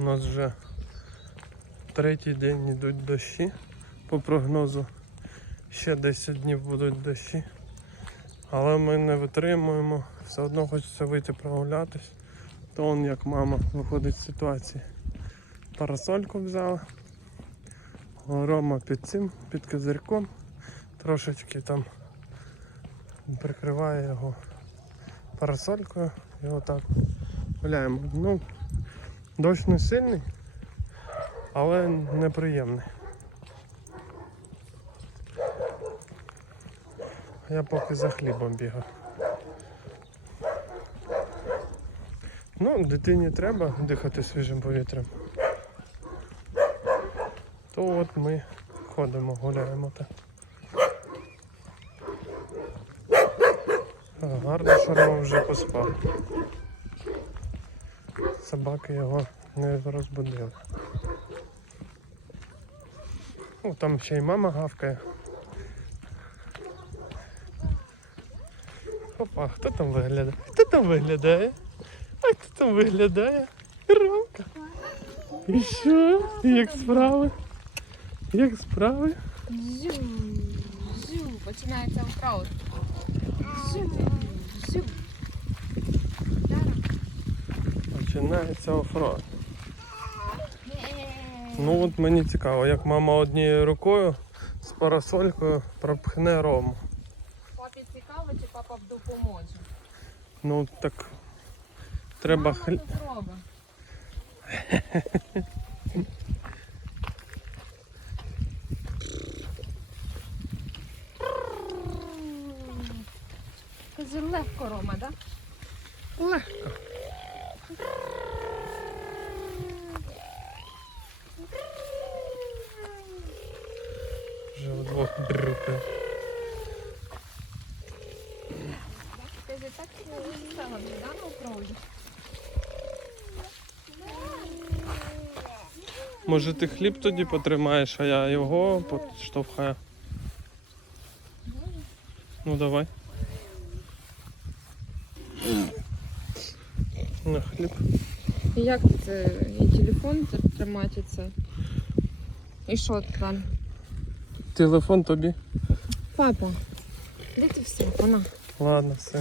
У нас вже третій день йдуть дощі. По прогнозу ще 10 днів будуть дощі. Але ми не витримуємо, все одно хочеться вийти прогулятись. То он як мама виходить з ситуації. Парасольку взяла. Рома під цим, під козирьком. Трошечки там прикриває його парасолькою і отак гуляємо. Ну, дощ не сильний, але неприємний. Я поки за хлібом бігав. Ну, дитині треба дихати свіжим повітрям. То от ми ходимо, гуляємо так. Гарно, що Рома вже поспав. Собаки його не розбудили. Ну, там ще й мама гавкає. Опа, хто там виглядає? Хто там виглядає? А хто там виглядає? Ромка. І що? Як справи? Як справи? Зю, зю, починається офроуд. Зю, зю. Починається оффроуд. Ну от мені цікаво, як мама однією рукою з парасолькою пропхне рому. Папі цікаво, чи папа допоможе? Ну так треба хліб. Це легко, Рома, так? Легко. Вже вдвох офроуді? Може ти хліб тоді потримаєш, а я його підштовхаю. Ну давай. На хліб. Як це і телефон тримати це? І що там? Телефон тобі. Папа, де ти все? Вона. Ладно, все.